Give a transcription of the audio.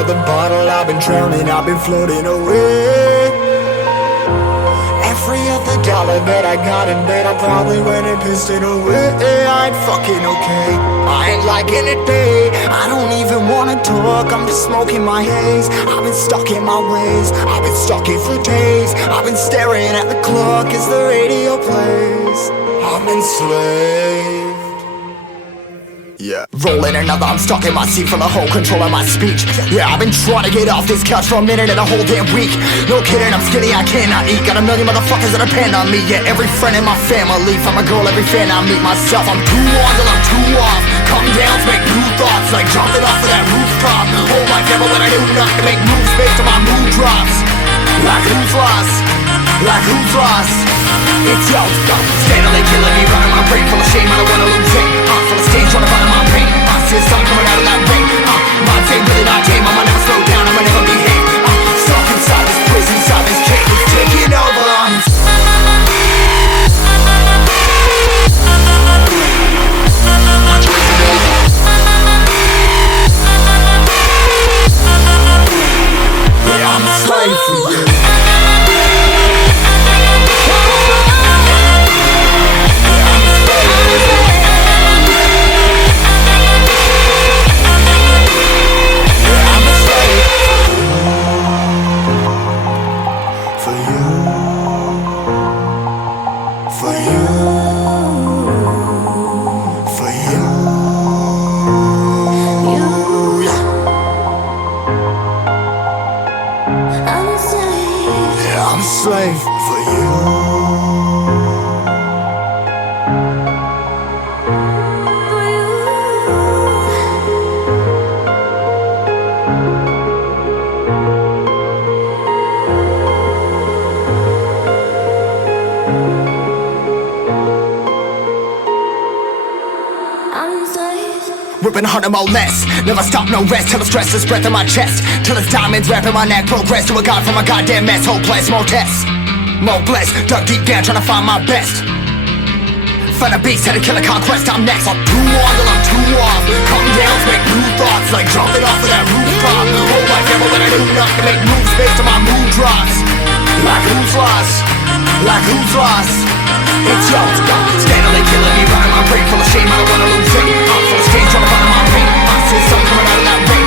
of the bottle, I've been drowning, I've been floating away. Every other dollar that I got in bed, I probably went and pissed it away. I ain't fucking okay, I ain't liking it, babe. I don't even wanna talk, I'm just smoking my haze. I've been stuck in my ways, I've been stuck here for days. I've been staring at the clock as the radio plays. I'm enslaved. Yeah. Rolling another, I'm stuck in my seat from the whole control of my speech. Yeah, I've been trying to get off this couch for a minute and a whole damn week. No kidding, I'm skinny, I cannot eat. Got a million motherfuckers that depend on me. Yeah, every friend in my family, from a girl, every fan I meet myself. I'm too on till I'm too off. Come down to make new thoughts, like jumping off of that rooftop. Oh my devil, when I do nothing to make moves based on my mood drops. Like who's lost? Like who's lost? It's yo, steadily killing me, running my brain full of shame, I don't wanna lose it. Full of stage, trying to find my pain. I see the sun coming out of that rain. Mind ain't really not tame, I'ma never slow down, I'ma never behave. Stuck inside this prison, inside this cage, it's taking over. Yeah, I'm a slave for you. I'm a slave for you. Ripping harder, more less. Never stop, no rest. Till the stress is breath in my chest. Till it's diamonds wrapping my neck. Progress to a god from a goddamn mess. Hopeless, more tests, more blessed. Dug deep down trying to find my best. Find a beast, had to kill a conquest. I'm next. I'm too on till I'm too off. Come down to make new thoughts, like jumping off of that rooftop. Oh my devil, when I do nothing to make moves based on my mood drops. Like who's lost? Like who's lost? It's yo, steadily killing me, running my brain full of shame, I don't wanna lose it. I'm full of stage, trying to find my pain. I see the sun coming out of that rain.